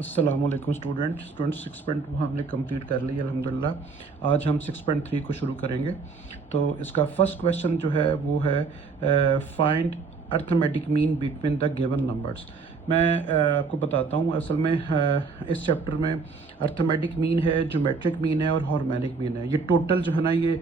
अस्सलामुअलैकुम स्टूडेंट 6.2 हमने कंप्लीट कर ली अल्हम्दुलिल्लाह। आज हम 6.3 को शुरू करेंगे। तो इसका फर्स्ट क्वेश्चन जो है वो है find arithmetic mean between the given numbers. मैं आपको बताता हूँ असल में इस चैप्टर में अर्थमेटिक मीन है, ज्योमेट्रिक मीन है और हार्मोनिक मीन है। ये टोटल जो है ना ये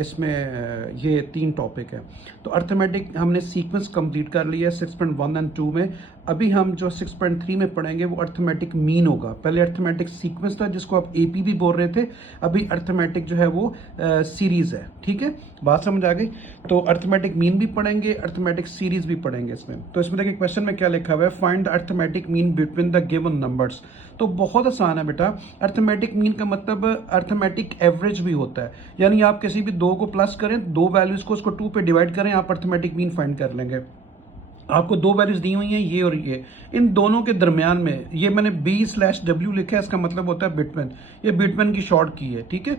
इसमें ये 3 टॉपिक है। तो अर्थमेटिक हमने सीक्वेंस कंप्लीट कर लिया है 6.1 एंड 2 में। अभी हम जो 6.3 में पढ़ेंगे वो अर्थमेटिक मीन होगा। पहले अर्थमेटिक सीक्वेंस था जिसको आप एपी भी बोल रहे थे, अभी अर्थमेटिक जो है वो सीरीज़ है। ठीक है, बात समझ आ गई। तो अर्थमेटिक मीन भी पढ़ेंगे, अर्थमेटिक सीरीज भी पढ़ेंगे इसमें। तो इसमें देखिए क्वेश्चन में क्या लिखा हुआ है, find the arithmetic mean between the given numbers. तो बहुत आसान है बेटा। अर्थमेटिक मीन का मतलब अर्थमेटिक एवरेज भी होता है, यानी आप किसी भी दो को प्लस करें, दो वैल्यूज को उसको 2 पे डिवाइड करें, आप अर्थमेटिक मीन फाइंड कर लेंगे। आपको दो वैल्यूज दी हुई हैं ये और ये, इन दोनों के दरमियान में ये मैंने B/W लिखा है, इसका मतलब होता है बिटवीन। ये बिटवीन की शॉर्ट की है। ठीक है,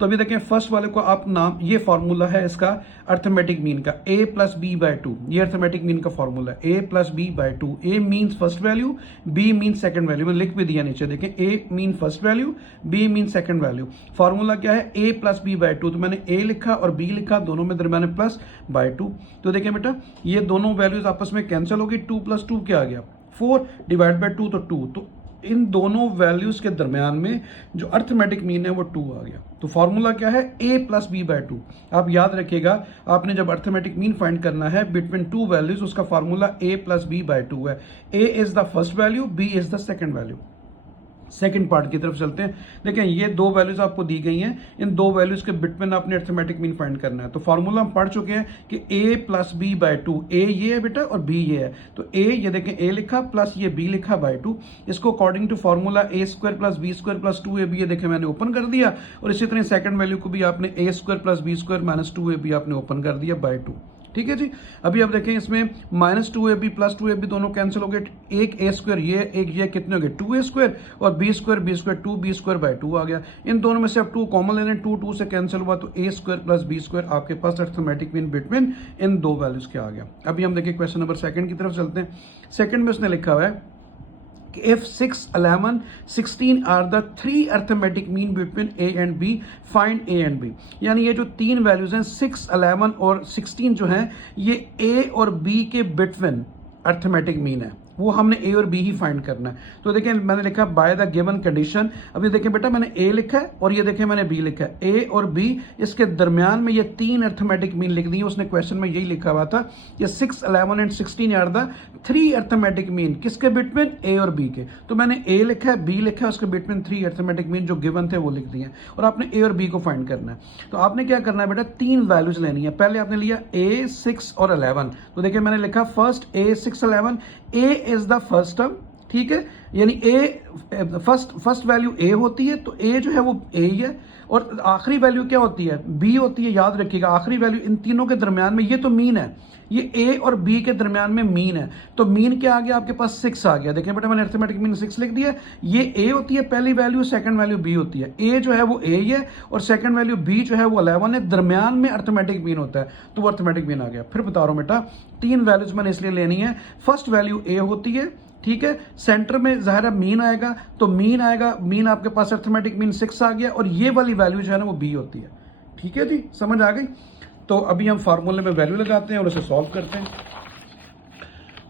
तो अभी देखें फर्स्ट वाले को आप नाम, ये फॉर्मूला है इसका अर्थमेटिक मीन का, A+B/2। ये अर्थमेटिक मीन का फॉर्मूला है A+B/2। A means first value, B mean second value. मैंने लिख भी दिया नीचे, देखें A mean first value, B mean second value. Formula क्या है A+B/2। तो मैंने A लिखा और B लिखा, दोनों में दरमियान +/2। तो देखें बेटा ये दोनों वैल्यूज आपस में कैंसिल होगी, 2 + 2 क्या आ गया 4 डिवाइड बाई 2 तो 2। तो इन दोनों वैल्यूज के दरमियान में जो अर्थमेटिक मीन है वो 2 आ गया। तो फॉर्मूला क्या है A+B/2। आप याद रखिएगा, आपने जब अर्थमेटिक मीन फाइंड करना है बिटवीन 2 वैल्यूज, उसका फॉर्मूला A+B/2 है। A is the first value, B is the second value. Second part की तरफ चलते हैं। देखें ये दो वैल्यूज आपको दी गई हैं, इन दो वैल्यूज के बिटवीन आपने अर्थमेटिक मीन फाइंड करना है। तो फॉर्मूला हम पढ़ चुके हैं कि A+B/2। A ये है बेटा और B ये है। तो A ये देखें A लिखा प्लस ये B लिखा /2। इसको according to formula A² + B² + 2AB ये देखें मैंने ओपन कर दिया, और इसी तरह सेकंड वैल्यू को भी आपने A² + B² - 2AB आपने ओपन कर दिया /2। ठीक है जी। अभी आप देखें इसमें -2AB + 2AB दोनों कैंसिल हो गए, एक A² ये एक ये कितने हो गए 2A² और B² 2B² आ गया। इन दोनों में से आप 2 कॉमन ले लें, 2 2 से कैंसिल हुआ तो A² + B² आपके पास अर्थमेटिक मीन बिटवीन इन दो वैल्यूज के आ गया। अभी हम देखें क्वेश्चन नंबर 2 की तरफ चलते हैं। सेकंड में उसने लिखा हुआ है if 6, 11, 16 are the 3 arithmetic mean between A and B, find A and B। यानी ये जो 3 वैल्यूज हैं 6, 11 और 16 जो हैं ये A और B के बिटवीन अर्थमेटिक मीन है, वो हमने A और B ही फाइंड करना है। तो देखें मैंने लिखा बाय द गिवन कंडीशन। अभी देखें बेटा मैंने A लिखा है और ये देखें मैंने B लिखा है। A और B इसके दरमियान में ये 3 अर्थमेटिक मीन लिख दी है। उसने क्वेश्चन में यही लिखा हुआ था, ये 6, 11 and 16 are the 3 arithmetic mean, किसके बिटवीन A और B के। तो मैंने A लिखा है, B लिखा है, उसके बिटवीन 3 अर्थमेटिक मीन जो गिवन थे वो लिख दिए हैं, और आपने A और B को फाइंड करना है। तो आपने क्या करना है बेटा, 3 वैल्यूज लेनी है। पहले आपने लिया A, 6 और 11। तो देखिए मैंने लिखा first A, 6, 11। A is the first term, ठीक है, यानी A फर्स्ट वैल्यू A होती है, तो A जो है वो A ही है, और आखिरी वैल्यू क्या होती है B होती है। याद रखिएगा आखिरी वैल्यू इन तीनों के दरमियान में, ये तो मीन है, ये A और B के दरमियान में मीन है। तो मीन क्या आ गया आपके पास 6 आ गया। देखिए बेटा मैंने अर्थमेटिक मीन 6 लिख दिया। ये A होती है पहली वैल्यू, सेकंड वैल्यू B होती है। A जो है वो A ही है और सेकंड वैल्यू B जो है वो 11 है, दरमियान में अर्थमेटिक मीन होता है, तो वो अर्थमेटिक मीन आ गया। फिर बता रहा हूं बेटा 3 वैल्यूज मैंने इसलिए लेनी है। फर्स्ट वैल्यू A होती है, ठीक है, सेंटर में ज़ाहिर मीन आएगा, तो मीन आएगा, मीन आपके पास अर्थमेटिक मीन 6 आ गया, और ये वाली वैल्यू जो है ना वो B होती है। ठीक है जी, समझ आ गई। तो अभी हम फार्मूले में वैल्यू लगाते हैं और उसे सॉल्व करते हैं।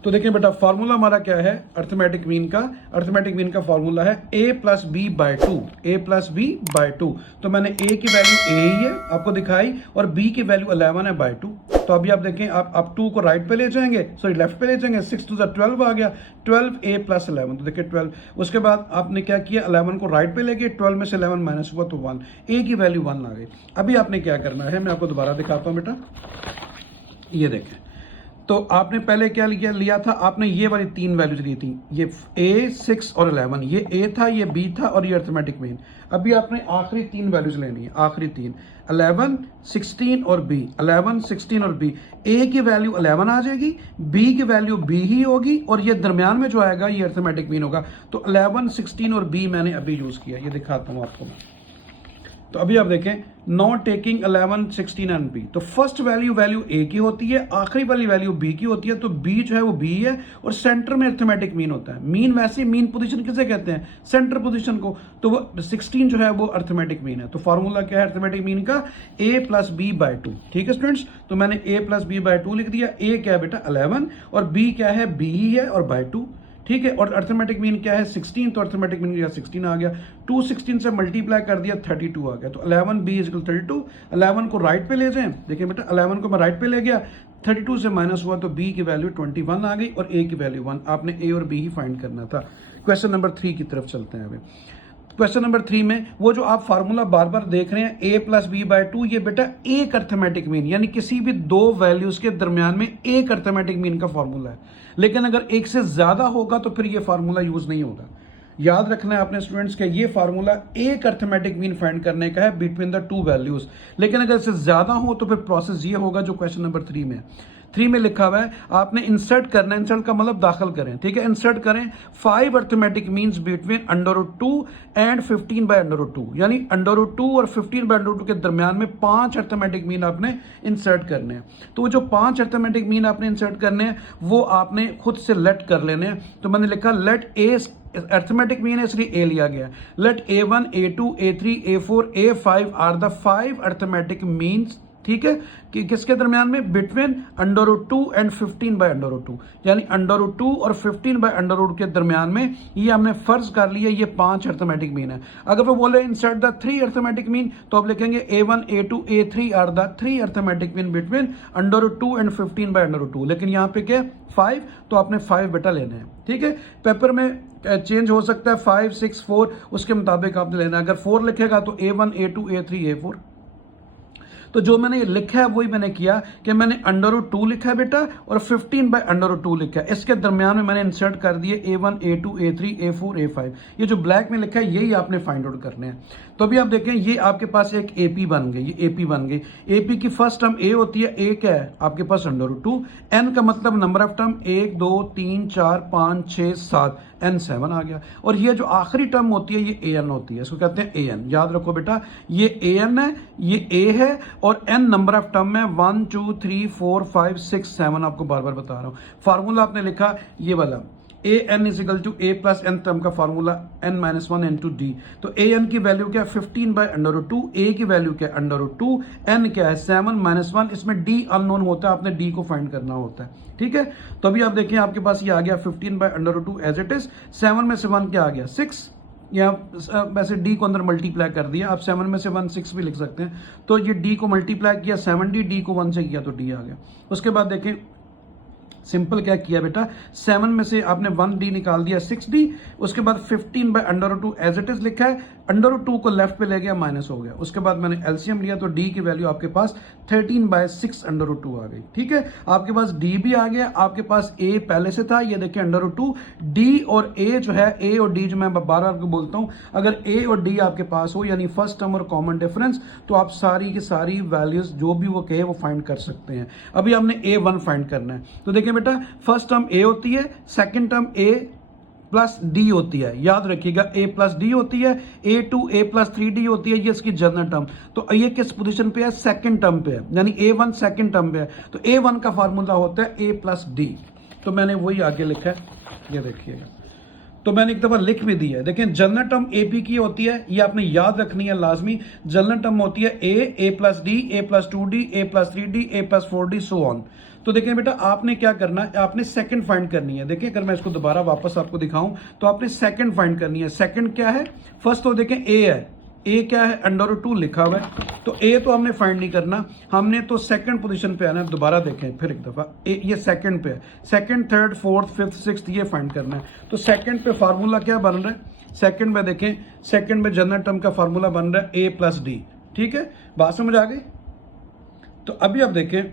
तो देखिए बेटा फार्मूला हमारा क्या है अर्थमेटिक मीन का। अर्थमेटिक मीन का फार्मूला है A+B/2। A+B/2। तो मैंने A की वैल्यू A ही है आपको दिखाई, और B की वैल्यू 11 है /2। तो अभी आप देखें, आप 2 को राइट पे ले जाएंगे, सॉरी लेफ्ट पे ले जाएंगे, 6 to the 12 आ गया, 12A + 11। तो देखिए 12, उसके बाद आपने क्या किया, 11 को राइट पे ले गए, 12 में से 11 माइनस हुआ तो 1, A की वैल्यू 1 आ गई। अभी आपने क्या करना है, मैं आपको दोबारा दिखाता हूँ बेटा। ये देखें, तो आपने पहले क्या लिया था, आपने ये वाली 3 वैल्यूज ली थी, ये A, 6 और 11। ये A था, ये B था और ये अर्थमेटिक मीन। अभी आपने आखिरी 3 वैल्यूज लेनी है, आखिरी 3, 11, 16 और B। 11, 16 और B। A की वैल्यू 11 आ जाएगी, B की वैल्यू B ही होगी, और ये दरमियान में जो आएगा ये अर्थमेटिक मीन होगा। तो 11, 16 और B मैंने अभी यूज किया, ये दिखाता हूँ आपको मैं। तो अभी आप देखें नॉट टेकिंग 11, 16 एंड बी, तो फर्स्ट वैल्यू ए की होती है, आखिरी वाली वैल्यू बी की होती है, तो बी जो है वो बी है और सेंटर में अर्थमेटिक मीन होता है। मीन वैसे मीन पोजीशन किसे कहते हैं? सेंटर पोजीशन को। तो वो 16 जो है वो अर्थमेटिक मीन है। तो फॉर्मूला क्या है अर्थमेटिक मीन का? a plus B by 2। ठीक है स्टूडेंट्स, तो मैंने a प्लस बी बाई 2 लिख दिया। a क्या है बेटा? 11, और b क्या है? b ही है और बाई 2। ठीक है, और अर्थमेटिक मीन क्या है? 16, तो अर्थमेटिक मीन क्या? 16 आ गया। 2 16 से मल्टीप्लाई कर दिया, 32 आ गया। तो 11 b इज 32। 11 को राइट पे ले जाएं, देखिए बेटा 11 को मैं राइट पे ले गया, 32 से माइनस हुआ तो b की वैल्यू 21 आ गई और a की वैल्यू 1। आपने a और b ही फाइंड करना था। क्वेश्चन नंबर 3 की तरफ चलते हैं अभी। क्वेश्चन नंबर 3 में वो जो आप फार्मूला बार बार देख रहे हैं a प्लस बी बाई 2, ये बेटा एक अर्थमेटिक मीन, यानी किसी भी दो वैल्यूज के दरमियान में एक अर्थमेटिक मीन का फार्मूला है। लेकिन अगर एक से ज्यादा होगा तो फिर ये फार्मूला यूज नहीं होगा। याद रखना है आपने स्टूडेंट्स के ये फार्मूला एक अर्थमेटिक मीन फाइंड करने का है बिटवीन द टू वैल्यूज। लेकिन अगर इससे ज्यादा हो तो फिर प्रोसेस ये होगा जो क्वेश्चन नंबर 3 में है। 3 में लिखा हुआ है आपने इंसर्ट करना है, इंसर्ट का मतलब दाखिल करें। ठीक है, इंसर्ट करें 5 arithmetic means between √2 and 15 by √2, यानी √2 और 15 बाय √2 के दरमियान में 5 अर्थमेटिक मीन आपने इंसर्ट करने हैं। तो वो जो 5 अर्थमेटिक मीन आपने इंसर्ट करने हैं वो आपने खुद से लेट कर लेने हैं। तो मैंने लिखा लेट ए, अर्थमेटिक मीन है इसलिए ए लिया गया। लेट a1, a2, a3, a4, a5 are the 5 arithmetic means. ठीक है, कि किसके दरमियान में? बिटवीन √2 एंड 15 बाय √2, यानी √2 और 15 बाय √2 के दरमियान में ये हमने फर्ज कर लिया ये 5 अर्थमेटिक मीन है। अगर वो बोले इंसर्ट द 3 अर्थमेटिक मीन तो आप लिखेंगे a1, a2, a3 are the 3 arithmetic mean between √2 and 15 by √2। लेकिन यहाँ पे क्या 5, तो आपने 5 बेटा लेने हैं। ठीक है, पेपर में चेंज हो सकता है 5, 6, 4, उसके मुताबिक आपने लेना है। अगर 4 लिखेगा तो a1, a2, a3, a4। तो जो मैंने ये लिखा है वही मैंने किया कि मैंने √2 लिखा है बेटा और 15 बाय √2 लिखा है। इसके दरमियान में मैंने इंसर्ट कर दिए a1, a2, a3, a4, a5। ये जो ब्लैक में लिखा है यही आपने फाइंड आउट करने हैं। तो अभी आप देखें ये आपके पास एक AP बन गई, ये AP बन गई। AP की फर्स्ट टर्म A होती है, A क्या है आपके पास? √2। N का मतलब नंबर ऑफ टर्म 1, 2, 3, 4, 5, 6, 7, N 7 आ गया। और ये जो आखिरी टर्म होती है ये AN होती है, इसको कहते हैं AN। याद रखो बेटा ये AN है, ये A है और N नंबर ऑफ टर्म में 1, 2, 3, 4, 5, 6, 7 आपको बार बार बता रहा हूं। फार्मूला आपने लिखा ये वाला an is equal to a plus n term का formula n-1 n to d। तो an की वैल्यू क्या है? 15 बाय √2। a की वैल्यू क्या है? √2। n क्या है? 7-1। इसमें d अननोन होता है, आपने d को फाइंड करना होता है। ठीक है, तो अभी आप देखें आपके पास ये आ गया 15 बाय √2 एज इट इज। 7 में से 1 क्या आ गया? 6। यहाँ वैसे d को अंदर मल्टीप्लाई कर दिया, आप 7 में से 1 6 भी लिख सकते हैं। तो ये d को मल्टीप्लाई किया 7d, d को 1 से किया तो d आ गया। उसके बाद देखें सिंपल क्या किया बेटा, 7 में से आपने 1d निकाल दिया 6d। उसके बाद 15 बाय √2 एज इट इज लिखा है, √2 को लेफ्ट पे ले गया माइनस हो गया। उसके बाद मैंने एलसीएम लिया तो d की वैल्यू आपके पास 13 बाय 6 √2 आ गई। ठीक है, आपके पास d भी आ गया, आपके पास a पहले से था, ये देखिए √2। d और a जो है, a और d जो मैं बार बार आपको बोलता हूं, अगर a और d आपके पास हो यानी फर्स्ट टर्म और कॉमन डिफरेंस, तो आप सारी की सारी वैल्यूज जो भी वो कहे वो फाइंड कर सकते हैं। अभी हमने a1 फाइंड करना है। तो देखिए बेटा फर्स्ट टर्म a होती है, second term a plus D होती है, याद रखिएगा a प्लस डी होती है, a2 a प्लस 3d होती है, ये इसकी जनरल टर्म। तो ये किस पोजीशन पे है? सेकंड टर्म पे है, यानी a1 सेकंड टर्म पे है। तो a1 का फार्मूला होता है a प्लस डी। तो मैंने वही आगे लिखा है, ये देखिएगा। तो मैंने एक दफा लिख भी दिया है। देखिए जनरल टर्म AP की होती है, ये आपने याद रखनी है लाजमी। जनरल टर्म होती है a plus D, a plus 2d, a plus 3d, a plus 4d, so on. तो देखिए बेटा आपने क्या करना है, आपने सेकंड फाइंड करनी है। देखिए अगर मैं इसको दोबारा वापस आपको दिखाऊं तो आपने सेकंड फाइंड करनी है। सेकंड क्या है? फर्स्ट तो देखें a है, a क्या है? √2 लिखा हुआ है, तो a तो हमने फाइंड नहीं करना, हमने तो सेकंड पोजीशन पे आना है। दोबारा देखें फिर एक दफा, ये सेकंड पे है, second, third, fourth, fifth, sixth ये फाइंड करना है। तो सेकंड पे फार्मूला क्या बन रहा है? सेकंड में देखें, सेकंड में जनरल टर्म का फार्मूला बन रहा है a प्लस डी। ठीक है, बात समझ आ गई? तो अभी आप देखें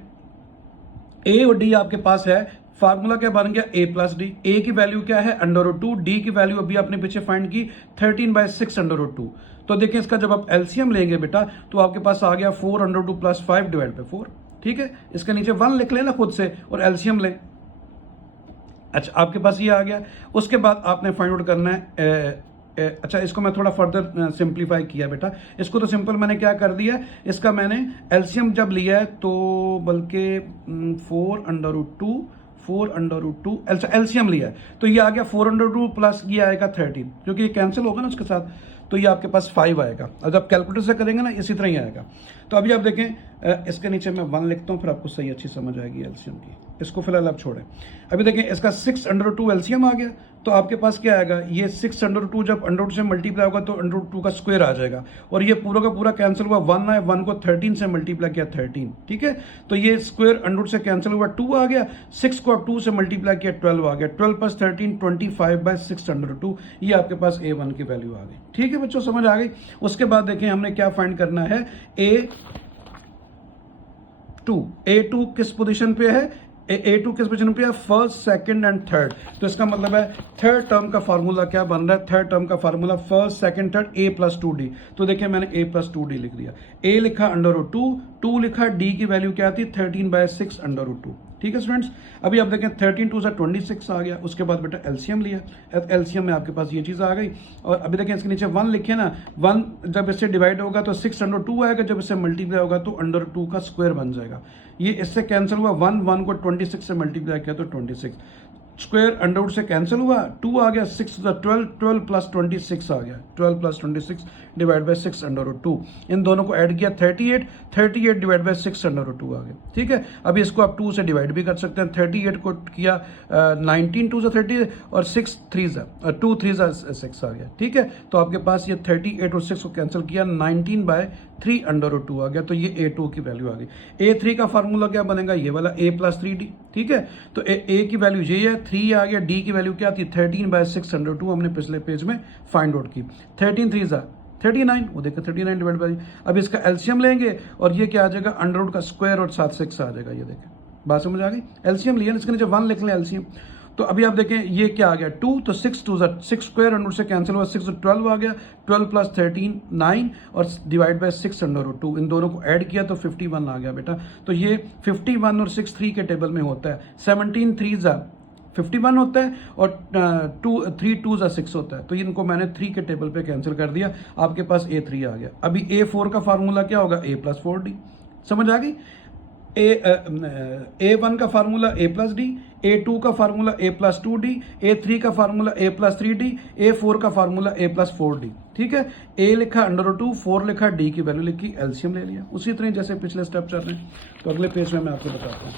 a और d आपके पास है, फार्मूला क्या बन गया? a plus D. a की वैल्यू क्या है? √2। d की वैल्यू अभी आपने पीछे फाइंड की 13 बाय 6 √2। तो देखिए इसका जब आप एलसीएम लेंगे बेटा तो आपके पास आ गया 4 √2 प्लस 5 डिवाइड बाय 4। ठीक है, इसके नीचे 1 लिख लेना खुद से और एलसीएम लें। अच्छा आपके पास ये आ गया। उसके बाद आपने फाइंड आउट करना है अच्छा, इसको मैं थोड़ा फर्दर सिंप्लीफाई किया बेटा। इसको तो सिंपल मैंने क्या कर दिया, इसका मैंने एलसीएम जब लिया है तो बल्कि 4√2 4√2 एलसीएम लिया है, तो ये आ गया 4√2 प्लस ये आएगा 13, क्योंकि ये कैंसिल होगा ना उसके साथ, तो ये आपके पास 5 आएगा। और जब कैलकुलेटर से करेंगे ना इसी तरह ही आएगा। तो अभी आप देखें, इसके नीचे मैं 1 लिखता हूँ, फिर आपको सही अच्छी समझ आएगी एलसीएम की। इसको फिलहाल आप छोड़ें। अभी देखें, इसका 6√2 एलसीएम आ गया, तो आपके पास क्या आएगा, ये 6√2 जब √2 से मल्टीप्लाई होगा तो √2 का स्क्वायर आ जाएगा, और ये पूरा का पूरा कैंसिल हुआ, 1 है, 1 को 13 से मल्टीप्लाई किया 13, ठीक है। तो ये स्क्वायर √2 से कैंसिल हुआ, 2 आ गया, 6 को आप 2 से मल्टीप्लाई किया 12 आ गया, 12 प्लस 13 25/6√2, ये आपके पास A1 की वैल्यू आ गई। ठीक है बच्चों, समझ आ गई। उसके बाद देखें हमने क्या फाइंड करना है, A2 किस पोजीशन पे है, A2 किस पोजीशन पे है, फर्स्ट, सेकंड एंड थर्ड। तो इसका मतलब है थर्ड टर्म का फार्मूला क्या बन रहा है, थर्ड टर्म का formula first, second, third, A+2D। तो देखिए मैंने A+2D लिख दिया, A लिखा √2, 2 लिखा, D की वैल्यू क्या आती है 13/6√2। ठीक है स्टूडेंट्स, अभी आप देखें 13 2 से 26 आ गया। उसके बाद बेटा एलसीएम लिया, एलसीएम में आपके पास ये चीज़ आ गई। और अभी देखें इसके नीचे 1 लिखे ना, 1 जब इससे डिवाइड होगा तो 6√2 आएगा, जब इससे मल्टीप्लाई होगा तो √2 का स्क्वायर बन जाएगा। ये इससे कैंसिल हुआ, 1 को 26 से मल्टीप्लाई किया तो 26, स्क्वायर √2 से कैंसिल हुआ, 2 आ गया, 6 12, 12 प्लस 26 आ गया, 12 प्लस 26 डिवाइड बाई 6√2। इन दोनों को ऐड किया 38, 38 डिवाइड बाई 6√2 आ गया। ठीक है, अभी इसको आप 2 से डिवाइड भी कर सकते हैं। 38 को किया 19, 2 से 30 और 6 3 2 3 6 आ गया। ठीक है, तो आपके पास ये 38 और 6 को कैंसिल किया, 19/3√2 आ गया। तो ये A2 की वैल्यू आ गई। A3 का फार्मूला क्या बनेगा, ये वाला A+3D। ठीक है, तो A की वैल्यू ये है, 3 आ गया, D की वैल्यू क्या थी 13/602, हमने पिछले पेज में फाइंड आउट की। 13 3 39, वो देखो 39 डिवाइड बाई, अब इसका एलसीएम लेंगे और ये क्या आ जाएगा, √2 का स्क्वायर और साथ 6 आ जाएगा। ये देखें, बात समझ आ गई। एलसीएम लिया, इसके नीचे 1 लिख लें एलसीएम। तो अभी आप देखें ये क्या आ गया 2, तो 6 2 6 स्क्वायर √2 से कैंसिल हुआ, 6 12 आ गया, 12 प्लस 13 9 और डिवाइड बाय 6√2, इन दोनों को ऐड किया तो 51 आ गया बेटा। तो ये 51 और 6 3 के टेबल में होता है, 17 3 51 होता है और 3 2 6 होता है। तो इनको मैंने 3 के टेबल पे कैंसिल कर दिया, आपके पास A3 आ गया। अभी A4 का फार्मूला क्या होगा, A+4D। समझ आ गई। A1 का फार्मूला A+D, A2 का फार्मूला A+2D, A3 का फार्मूला A+3D, A4 का फार्मूला A+4D। ठीक है, A लिखा √2, 4 लिखा, D की वैल्यू लिखी, एलसीएम ले लिया। उसी तरह जैसे पिछले स्टेप चल रहे हैं। तो अगले पेज में मैं आपको बताता हूँ।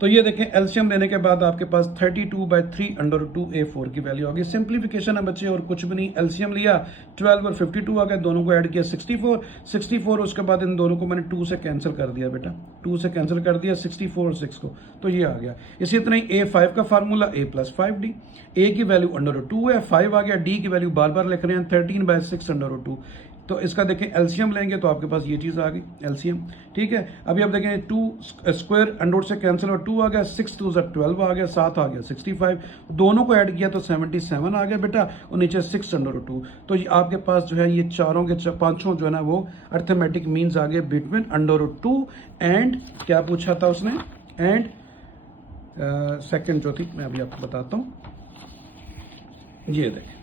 तो ये देखें, एलसीएम लेने के बाद आपके पास 32/3√2 A4 की वैल्यू आ गई। सिंप्लीफिकेशन है बच्चे और कुछ भी नहीं। एलसीएम लिया, 12 और 52 आ गए, दोनों को ऐड किया 64। उसके बाद इन दोनों को मैंने 2 से कैंसिल कर दिया बेटा, 2 से कैंसिल कर दिया 64 और 6 को, तो ये आ गया। इसी तरह ही A5 का फार्मूला A+5D, A की वैल्यू √2 है, 5 आ गया, D की वैल्यू बार बार लिख रहे हैं 13/6√2। तो इसका देखें एलसीएम लेंगे तो आपके पास ये चीज़ आ गई एलसीएम। ठीक है, अभी आप देखें 2 स्क्वायर √2 से कैंसिल और 2 आ गया, 6 2 12 आ गया, 7 आ गया 65, दोनों को ऐड किया तो 77 आ गया बेटा, और नीचे 6√2। तो ये आपके पास जो है ये चारों के पांचों जो है ना वो अर्थमेटिक मीन्स आ गए बिटवीन √2 एंड क्या पूछा था उसने, एंड सेकेंड जो थी मैं अभी आपको बताता हूँ। ये देखें,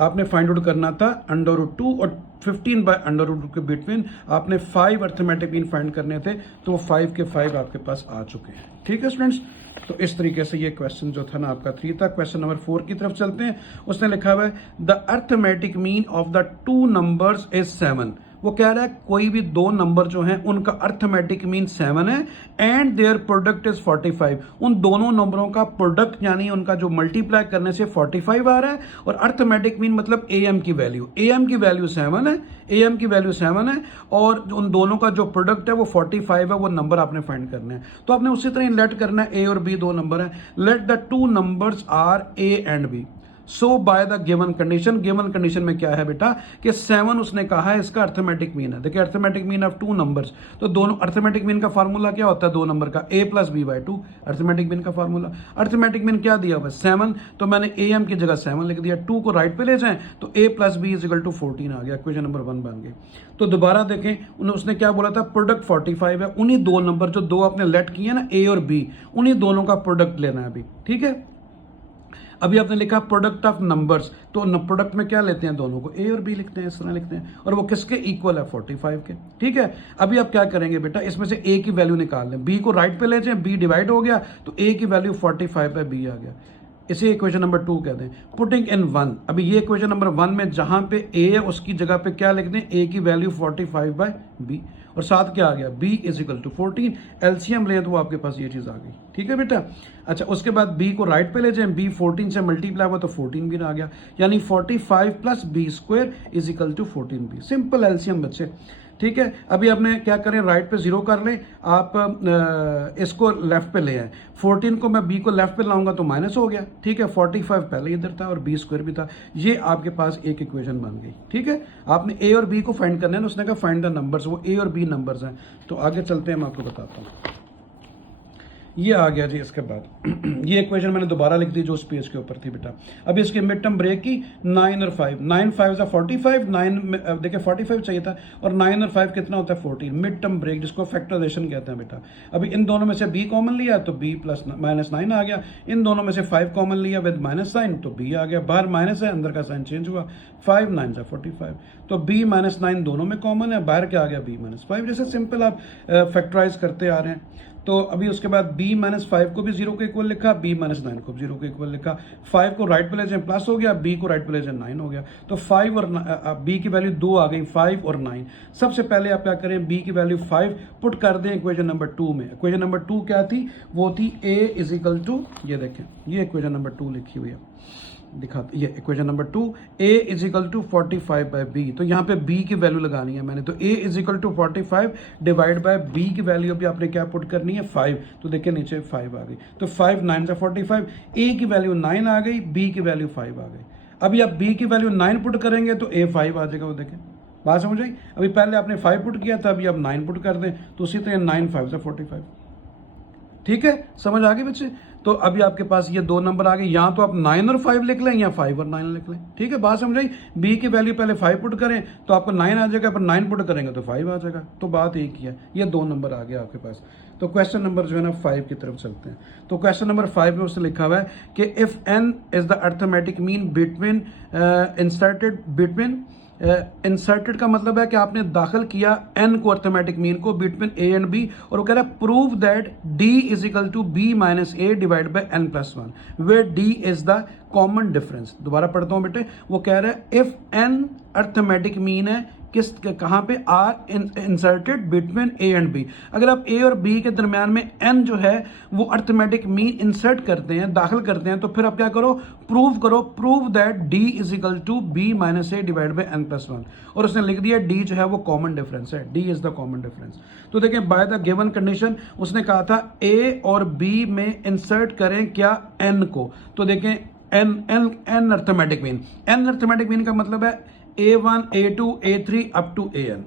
आपने फाइंड आउट करना था √2 और 15/√2 के बिटवीन, आपने 5 अर्थमेटिक मीन फाइंड करने थे, तो वो 5 के 5 आपके पास आ चुके हैं। ठीक है स्टूडेंट्स, तो इस तरीके से ये क्वेश्चन जो था ना आपका 3 था। क्वेश्चन नंबर 4 की तरफ चलते हैं। उसने लिखा हुआ है the arithmetic mean of the 2 numbers is 7। वो कह रहा है कोई भी 2 नंबर जो हैं उनका अर्थमेटिक मीन 7 है एंड देयर प्रोडक्ट इज 45। उन दोनों नंबरों का प्रोडक्ट यानी उनका जो मल्टीप्लाई करने से 45 आ रहा है, और अर्थमेटिक मीन मतलब AM की वैल्यू, AM की वैल्यू 7 है, AM की वैल्यू 7 है, और उन दोनों का जो प्रोडक्ट है वो 45 है। वो नंबर आपने फाइंड करना है। तो आपने उसी तरह लेट करना है, A और B 2 नंबर है, let the 2 numbers are A and B। So by the given condition, given condition में क्या है बेटा कि 7 उसने कहा है इसका अर्थमेटिक मीन है। देखिए अर्थमेटिक मीन ऑफ 2 नंबर्स, तो दोनों अर्थमेटिक मीन का फार्मूला क्या होता है 2 नंबर का, A+B/2 अर्थमेटिक मीन का फार्मूला। अर्थमेटिक मीन क्या दिया हुआ 7, तो मैंने AM की जगह 7 लिख दिया, 2 को राइट पे ले जाएं तो A+B=14 आ गया, इक्वेशन नंबर 1 बन गई। तो दोबारा देखें उसने क्या बोला था, प्रोडक्ट 45 है, उन्हीं 2 नंबर जो 2 आपने लेट किए ना A और B, उन्हीं दोनों का प्रोडक्ट लेना है अभी। ठीक है, अभी आपने लिखा प्रोडक्ट ऑफ नंबर्स, तो प्रोडक्ट में क्या लेते हैं, दोनों को ए और बी लिखते हैं, इस तरह लिखते हैं, और वो किसके इक्वल है, 45 के। ठीक है, अभी आप क्या करेंगे बेटा, इसमें से ए की वैल्यू निकाल लें, बी को राइट पे ले जाएं, बी डिवाइड हो गया तो ए की वैल्यू 45 पे बी आ गया, इसे इक्वेशन नंबर 2 कहते हैं। पुटिंग इन 1, अभी ये इक्वेशन नंबर 1 में जहां पे ए है उसकी जगह पे क्या लिख दें, ए की वैल्यू 45 बाय बी, और साथ क्या आ गया, b इजिकल टू 14, एलसीएम लें तो आपके पास ये चीज आ गई। ठीक है बेटा, अच्छा उसके बाद b को राइट पे ले जाएं, b 14 से मल्टीप्लाई हुआ तो 14 भी आ गया, यानी 45 plus b square is equal to 14b, simple LCM बच्चे। ठीक है, अभी आपने क्या करें, राइट पे 0 कर लें, आप इसको लेफ्ट पे ले आए, 14 को मैं b को लेफ्ट पे लाऊंगा तो माइनस हो गया। ठीक है, 45 पहले इधर था और b स्क्वायर भी था, ये आपके पास एक इक्वेशन बन गई। ठीक है, आपने a और b को फाइंड करना है ना, उसने कहा फाइंड द नंबर्स, वो a और b नंबर्स हैं, तो आगे चलते हैं, मैं आपको बताता हूँ। ये आ गया जी, इसके बाद ये इक्वेशन मैंने दोबारा लिख दी जो उस पेज के ऊपर थी बेटा। अभी इसके मिड टर्म ब्रेक की 9 और 5, 9 5 45, 9 देखिए 45 चाहिए था, और 9 और 5 कितना होता है 14, मिड टर्म ब्रेक जिसको फैक्टराइजेशन कहते हैं बेटा। अभी इन दोनों में से b कॉमन लिया तो b प्लस -9 आ गया, इन दोनों में से 5 कॉमन लिया विद माइनस साइन तो b आ गया, बाहर माइनस है अंदर का साइन चेंज हुआ, 5 9 45, तो b -9 दोनों में कॉमन है, बाहर क्या आ गया b -5, जैसे सिंपल आप फैक्टराइज करते आ रहे हैं। तो अभी उसके बाद b -5 को भी 0 के इक्वल लिखा, b -9 को भी 0 के इक्वल लिखा, 5 को राइट पे ले जाए प्लस हो गया, b को राइट पे ले जाए 9 हो गया, तो 5 और b की वैल्यू 2 आ गई, 5 और 9। सबसे पहले आप क्या करें, b की वैल्यू 5 पुट कर दें इक्वेशन नंबर 2 में। इक्वेशन नंबर 2 क्या थी, वो थी a इजिकल टू, ये देखें ये इक्वेशन नंबर 2 लिखी हुई है, दिखाते, ये equation number 2, a is equal to 45 by b, तो यहाँ पे b की वैल्यू लगानी है मैंने, तो a is equal to 45 divide by b की वैल्यू अभी आपने क्या पुट करनी है 5, तो देखिए नीचे 5 आ गई, तो 5 9 से 45, a की वैल्यू 9 आ गई, b की वैल्यू 5 आ गई। अभी आप b की वैल्यू 9 पुट करेंगे तो a 5 आ जाएगा, वो देखें बात समझ आई। अभी पहले आपने 5 पुट किया था, अभी आप 9 पुट कर दें तो उसी तरह 9 5 से 45। ठीक है, समझ आ गई बच्चे। तो अभी आपके पास ये दो नंबर आ गए, या तो आप 9 और 5 लिख लें या 5 और 9 लिख लें। ठीक है, बात समझ आई। b की वैल्यू पहले 5 पुट करें तो आपको 9 आ जाएगा, पर 9 पुट करेंगे तो 5 आ जाएगा, तो बात एक ही है। ये दो नंबर आ गया आपके पास। तो क्वेश्चन नंबर जो है ना 5 की तरफ चलते हैं। तो क्वेश्चन नंबर 5 में उसने लिखा हुआ है कि if n is the arithmetic mean between inserted, between inserted का मतलब है कि आपने दाखिल किया n को, अर्थमेटिक मीन को, बिटवीन a एंड b, और वो कह रहा है prove that d is equal to b minus a divide by n plus 1 where d is the common difference. दोबारा पढ़ता हूं बेटे, वो कह रहा है इफ n अर्थमेटिक मीन है किस कहाँ पे, are inserted between A and b, अगर आप ए और बी के दरमियान में n जो है वो अर्थमेटिक मीन इंसर्ट करते हैं, दाखिल करते हैं, तो फिर आप क्या करो, प्रूव करो, prove that d is equal to b minus a divide by n plus 1, और उसने लिख दिया d जो है वो कॉमन डिफरेंस है, d is the common difference. तो देखें बाय द गिवन कंडीशन उसने कहा था a और b में इंसर्ट करें क्या, n को, तो देखें n arithmetic mean, n arithmetic mean का मतलब है A1 A2 A3 up to AN,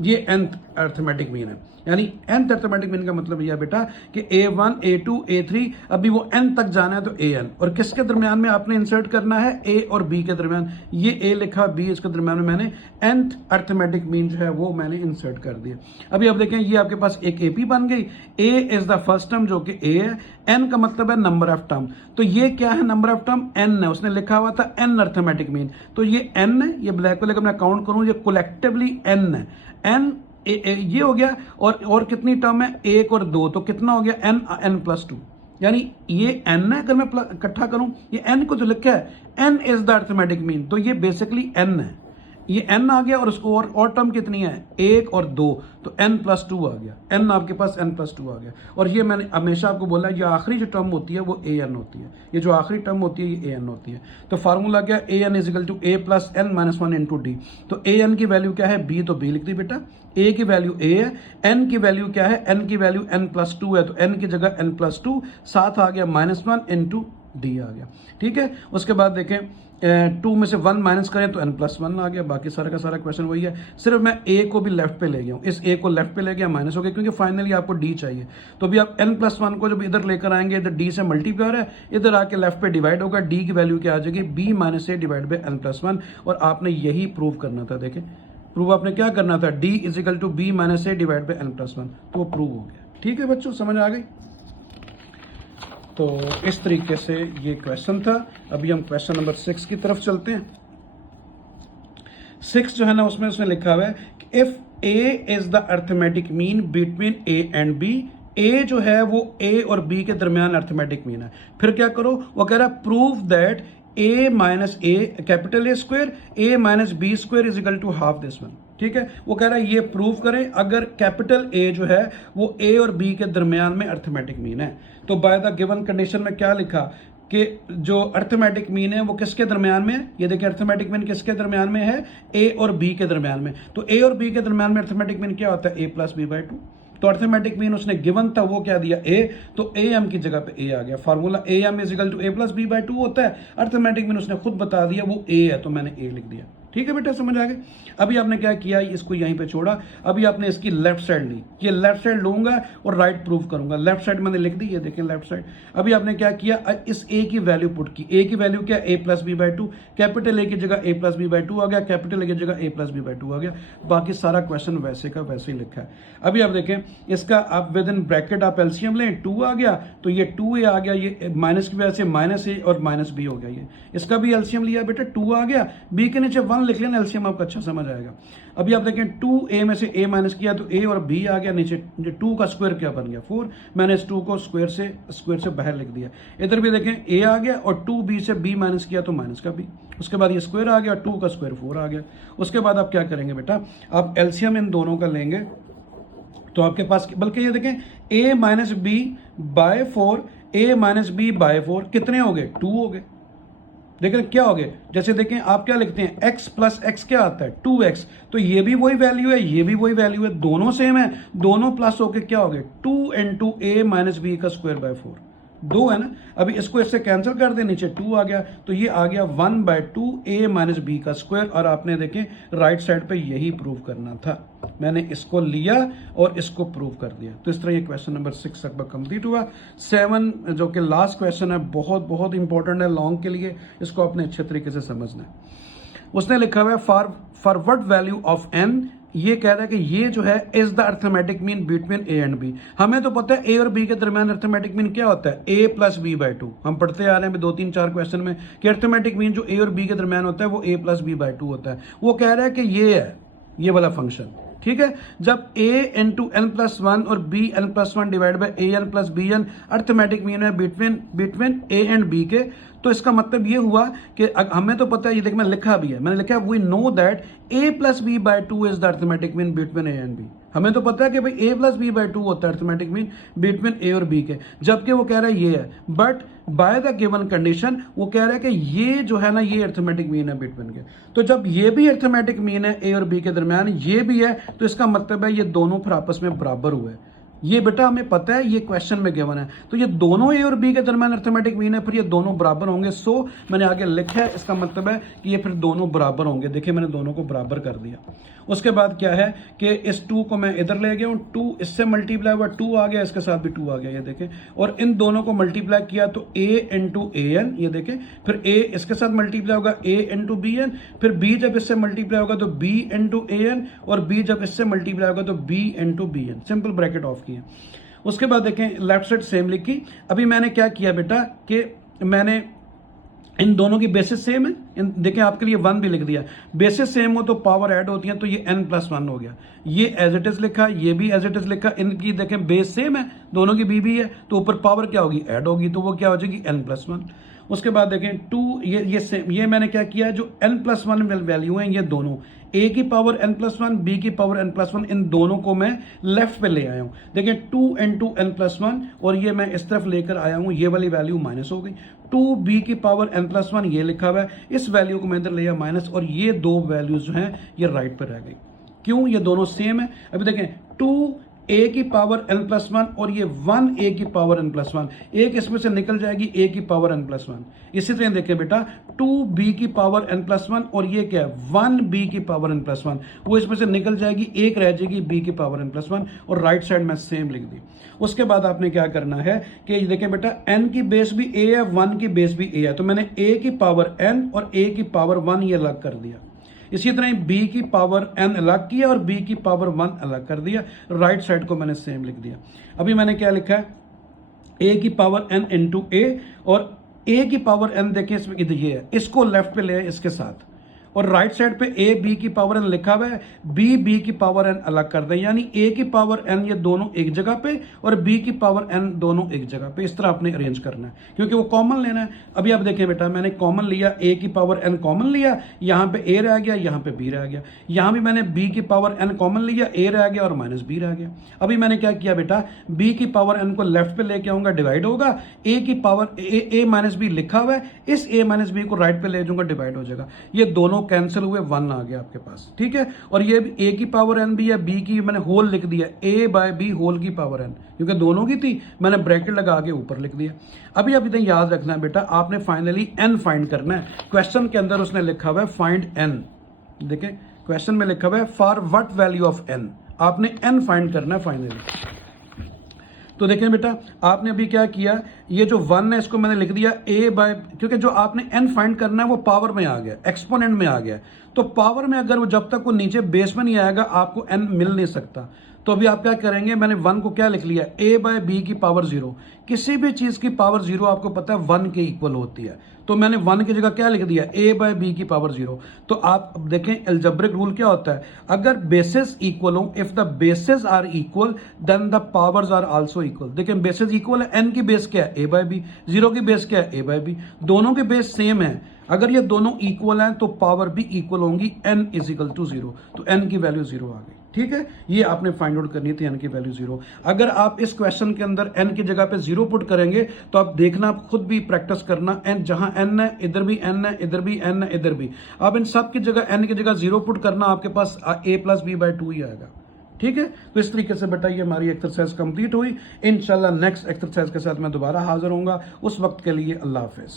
ये nth अर्थमेटिक मीन है। यानी nth अर्थमेटिक मीन का मतलब यह बेटा कि A1 A2 A3, अभी वो n तक जाना है तो AN, और किसके दरमियान में आपने इंसर्ट करना है, A और B के दरमियान, ये A लिखा, B इसके दरमियान में मैंने nth अर्थमेटिक मीन जो है वो मैंने इंसर्ट कर दिया। अभी आप देखें ये आपके पास एक AP बन गई, A is the first term जो कि A है, n का मतलब है नंबर ऑफ टर्म, तो ये क्या है, नंबर ऑफ टर्म n है, उसने लिखा हुआ था n अर्थमेटिक मीन, तो ये n है, ये ब्लैक को लेकर मैं काउंट करूं, ये कोलेक्टिवली n है, n ये हो गया, और कितनी टर्म है, 1 और 2, तो कितना हो गया n प्लस 2, यानी ये n है, अगर मैं इकट्ठा करूं ये n को जो लिखा है n is the arithmetic mean, तो ये बेसिकली n है, ये n आ गया, और उसको और टर्म कितनी है, 1 और 2, तो n प्लस 2 आ गया, n आपके पास n प्लस 2 आ गया। और ये मैंने हमेशा आपको बोला है, ये आखिरी जो टर्म होती है वो an होती है, ये जो आखिरी टर्म होती है ये an होती है। तो फार्मूला क्या, an is equal to a plus n minus 1 into d, तो an की वैल्यू क्या है, b, तो b लिख दी बेटा, a की वैल्यू a है, n की वैल्यू क्या है, n की वैल्यू n प्लस 2 है, तो n की जगह n प्लस 2, साथ आ गया -1 इंटू डी आ गया। ठीक है, उसके बाद देखें 2 में से 1 माइनस करें तो n प्लस 1 आ गया, बाकी सारा का सारा क्वेश्चन वही है, सिर्फ मैं a को भी लेफ्ट पे ले गया हूँ, इस a को लेफ्ट पे ले गया, माइनस हो गया, क्योंकि फाइनली आपको d चाहिए। तो अभी आप n प्लस 1 को जब इधर लेकर आएंगे, इधर d से मल्टीप्लाई है, इधर आके लेफ्ट पे डिवाइड होगा, d की वैल्यू क्या आ जाएगी, b minus a divide by n plus 1, और आपने यही प्रूव करना था। देखें प्रूव आपने क्या करना था, d is equal to b minus a divide by n plus 1, तो वो प्रूव हो गया। ठीक है बच्चों, समझ आ गई। तो इस तरीके से ये क्वेश्चन था। अभी हम क्वेश्चन नंबर 6 की तरफ चलते हैं। 6 जो है ना उसमें उसने लिखा हुआ है कि if A is the arithmetic mean between A and B, A जो है वो ए और बी के दरमियान अर्थमेटिक मीन है। फिर क्या करो, वो कह रहा है prove that a minus a capital a square a minus b square is equal to half this one. ठीक है, वो कह रहा है ये प्रूव करें अगर कैपिटल ए जो है वो ए और बी के दरमियान में अर्थमेटिक मीन है। तो बाय द गिवन कंडीशन में क्या लिखा कि जो अर्थमेटिक मीन है वो किसके दरमियान में है, ये देखिए अर्थमेटिक मीन किसके दरमियान में है, ए और बी के दरमियान में। तो ए और बी के दरमियान में अर्थमेटिक मीन क्या होता है, ए प्लस बी बाई टू। तो अर्थमेटिक मीन उसने गिवन था वो क्या दिया, ए, तो ए एम की जगह पे ए आ गया। Formula a m is equal to a plus B by two होता है। अर्थमेटिक मीन उसने खुद बता दिया वो ए है, तो मैंने ए लिख दिया। ठीक है बेटा, समझ आ गए। अभी आपने क्या किया, इसको यहीं पे छोड़ा। अभी आपने इसकी लेफ्ट साइड ली, ये लेफ्ट साइड लूंगा और राइट प्रूव करूंगा। लेफ्ट साइड मैंने लिख दी, ये देखें लेफ्ट साइड। अभी आपने क्या किया, इस ए की वैल्यू पुट की। ए की वैल्यू क्या, A plus B by two. Capital A की जगह A plus B by two आ गया, कैपिटल ए की जगह A plus B by two आ गया। बाकी सारा क्वेश्चन वैसे का वैसे ही लिखा है। अभी आप देखें इसका, आप विद इन ब्रैकेट आप एलसीएम लें, 2 आ गया तो ये 2a आ गया, ये माइनस की वजह से माइनस ए और माइनस बी हो गया। ये इसका भी एलसीएम लिया बेटा, 2 आ गया, बी के नीचे 1 लिख लेना, एलसीएम आपको अच्छा समझ आएगा। अभी आप देखें 2a में से a माइनस किया तो a और b आ गया, नीचे 2 का स्क्वायर क्या बन गया 4। मैंने इस 2 को स्क्वायर से बाहर लिख दिया। इधर भी देखें a आ गया और 2b से b माइनस किया तो माइनस का b। उसके बाद ये स्क्वायर आ गया, 2 का स्क्वायर 4 आ गया। उसके बाद आप क्या करेंगे बेटा, आप एलसीएम इन दोनों का लेंगे तो आपके पास, बल्कि ये देखें a minus b by 4, a minus b by 4 कितने हो गए, 2 हो गए। देखें क्या हो गए, जैसे देखें आप क्या लिखते हैं, x प्लस एक्स क्या आता है 2x, तो ये भी वही वैल्यू है, ये भी वही वैल्यू है, दोनों सेम है, दोनों प्लस होके क्या हो गए 2 इंटू ए माइनस बी का स्क्वायर बाय 4, 2 है ना। अभी इसको इससे कैंसिल कर दे, नीचे 2 आ गया तो ये आ गया 1 बाय 2 ए माइनस बी का स्क्वायर। और आपने देखें राइट साइड पे यही प्रूव करना था, मैंने इसको लिया और इसको प्रूव कर दिया। तो इस तरह ये क्वेश्चन नंबर 6 लगभग कंप्लीट हुआ। 7 जो कि लास्ट क्वेश्चन है, बहुत बहुत इंपॉर्टेंट है लॉन्ग के लिए, इसको आपने अच्छे तरीके से समझना है। उसने लिखा हुआ है for what value of n, ये कह रहा है कि ये जो है is the arithmetic mean between A and b. हमें तो पता है ए और बी के दरमियान अर्थमेटिक मीन क्या होता है, ए प्लस बी बाई टू। हम पढ़ते आ रहे हैं 2-3-4 क्वेश्चन में कि अर्थमेटिक मीन जो ए और बी के दरमियान होता है वो ए प्लस बी बाई टू होता है। वो कह रहा है कि ये है ये वाला फंक्शन। ठीक है, जब a into n plus one और b n plus one divide by a n plus b n arithmetic mean है बिटवीन ए एंड बी के, तो इसका मतलब ये हुआ कि हमें तो पता है, ये देख मैं लिखा भी है, मैंने लिखा है we know that a plus B by two is the arithmetic mean between A and b. हमें तो पता है कि भाई a plus B by two होता है अर्थमेटिक मीन बिटवीन ए और बी के, जबकि वो कह रहा है ये है। But by the given condition वो कह रहा है कि ये जो है ना ये अर्थमेटिक मीन है बिटवीन के। तो जब ये भी अर्थमेटिक मीन है ए और बी के दरमियान, ये भी है, तो इसका मतलब है ये दोनों फिर आपस में बराबर हुए। ये बेटा हमें पता है, ये क्वेश्चन में गिवन है, तो ये दोनों ए और बी के दरमियान अर्थमेटिक मीन है, फिर ये दोनों बराबर होंगे। सो मैंने आगे लिखा है, इसका मतलब है कि ये फिर दोनों बराबर होंगे। देखिए मैंने दोनों को बराबर कर दिया। उसके बाद क्या है कि इस 2 को मैं इधर ले गया हूँ, 2 इससे मल्टीप्लाई हुआ, 2 आ गया, इसके साथ भी 2 आ गया, ये देखें। और इन दोनों को मल्टीप्लाई किया तो a इंटू ए एन, ये देखें, फिर a इसके साथ मल्टीप्लाई होगा a इंटू बी एन, फिर b जब इससे मल्टीप्लाई होगा तो b इंटू ए एन, और b जब इससे मल्टीप्लाई होगा तो b into b n. Simple bracket off किया। उसके बाद देखें लेफ्ट साइड सेम लिखी। अभी मैंने क्या किया बेटा कि मैंने इन दोनों की बेसिस सेम है, देखें आपके लिए 1 भी लिख दिया। बेसिस सेम हो तो पावर ऐड होती है, तो ये n प्लस 1 हो गया। ये एज इट इज लिखा, ये भी एज इट इज लिखा, इनकी देखें बेस सेम है, दोनों की b है, तो ऊपर पावर क्या होगी, ऐड होगी, तो वो क्या हो जाएगी n प्लस 1। उसके बाद देखें 2, ये सेम, ये मैंने क्या किया, जो n प्लस 1 वैल्यू है ये दोनों a की पावर n प्लस 1, b की पावर n प्लस 1, इन दोनों को मैं लेफ्ट पे ले आया हूँ। देखें 2 इंटू एन प्लस 1, और ये मैं इस तरफ लेकर आया हूँ, ये वाली वैल्यू माइनस हो गई। 2b की पावर n प्लस 1 ये लिखा हुआ है, इस वैल्यू को मैं इधर ले आया माइनस, और ये दो वैल्यूज जो हैं ये राइट पर रह गई। क्यों, ये दोनों सेम है। अभी देखें 2a की पावर n प्लस 1 और ये 1a की पावर n प्लस 1, एक इसमें से निकल जाएगी a की पावर n प्लस 1। इसी तरह देखें बेटा 2b की पावर n प्लस 1 और ये क्या है 1b की पावर n प्लस 1, वो इसमें से निकल जाएगी, एक रह जाएगी b की पावर n प्लस 1, और राइट साइड में सेम लिख दी। उसके बाद आपने क्या करना है कि देखें बेटा n की बेस भी a है, 1 की बेस भी a है, तो मैंने a की पावर n और a की पावर 1 ये अलग कर दिया। इसी तरह b की पावर n अलग किया और b की पावर 1 अलग कर दिया। राइट साइड को मैंने सेम लिख दिया। अभी मैंने क्या लिखा है, ए की पावर n इंटू ए, और ए की पावर n देखें इसमें इधर ये है, इसको लेफ्ट पे ले आए इसके साथ, और राइट साइड पे ए बी की पावर n लिखा हुआ है, बी बी की पावर n अलग कर दें, यानी ए की पावर n ये दोनों एक जगह पे और बी की पावर n दोनों एक जगह पे। इस तरह आपने अरेंज करना है क्योंकि वो कॉमन लेना है। अभी आप देखें बेटा, मैंने कॉमन लिया, ए की पावर n कॉमन लिया, यहाँ पे ए रह गया, यहाँ पे बी रह गया, यहाँ भी मैंने बी की पावर n कॉमन लिया, ए रह गया और माइनस बी रह गया। अभी मैंने क्या किया बेटा, बी की पावर n को लेफ्ट पे लेके आऊंगा, डिवाइड होगा, ए की पावर ए माइनस बी लिखा हुआ है, इस ए माइनस बी को राइट पे ले जाऊंगा, डिवाइड हो जाएगा, ये दोनों कैंसिल हुए, 1 आ गया आपके पास, ठीक है। और ये ए की पावर n भी है, बी की मैंने होल लिख दिया, ए बाय बी होल की पावर n, क्योंकि दोनों की थी, मैंने ब्रैकेट लगा के ऊपर लिख दिया। अभी इतना याद रखना है बेटा, आपने फाइनली n फाइंड करना है। क्वेश्चन के अंदर उसने लिखा हुआ है फाइंड n, देखें क्वेश्चन में लिखा हुआ है for what value of n, आपने n फाइंड करना है फाइनली। तो देखें बेटा, आपने अभी क्या किया, ये जो 1 है इसको मैंने लिख दिया a बाय, क्योंकि जो आपने n फाइंड करना है वो पावर में आ गया, एक्सपोनेंट में आ गया, तो पावर में अगर वो जब तक वो नीचे बेस में नहीं आएगा आपको n मिल नहीं सकता। तो अभी आप क्या करेंगे, मैंने 1 को क्या लिख लिया, a बाय बी की पावर 0, किसी भी चीज की पावर 0 आपको पता है 1 के इक्वल होती है, तो मैंने 1 की जगह क्या लिख दिया, a बाय बी की पावर 0। तो आप देखें एल्जेब्रिक रूल क्या होता है, अगर बेसिस इक्वल हो, if the basis are equal then the powers are also equal. देखें बेसिस इक्वल है, n की बेस क्या है, a बाय बी, 0 की बेस क्या है, a बाय बी, दोनों के बेस सेम है, अगर ये दोनों इक्वल हैं तो पावर भी इक्वल होंगी, n इज इक्वल टू 0, तो n की वैल्यू 0 आ गई, ठीक है। ये आपने फाइंड आउट करनी थी, n की वैल्यू 0। अगर आप इस क्वेश्चन के अंदर n की जगह पे 0 पुट करेंगे तो आप देखना, आप खुद भी प्रैक्टिस करना, n जहां n है इधर भी n है, इधर भी n है, इधर भी, आप इन सब की जगह n की जगह 0 पुट करना, आपके पास a प्लस बी बाय 2 ही आएगा, ठीक है। तो इस तरीके से बेटा ये हमारी एक्सरसाइज कंप्लीट हुई। इंशाल्लाह नेक्स्ट एक्सरसाइज के साथ मैं दोबारा हाजिर होऊंगा, उस वक्त के लिए अल्लाह हाफिज।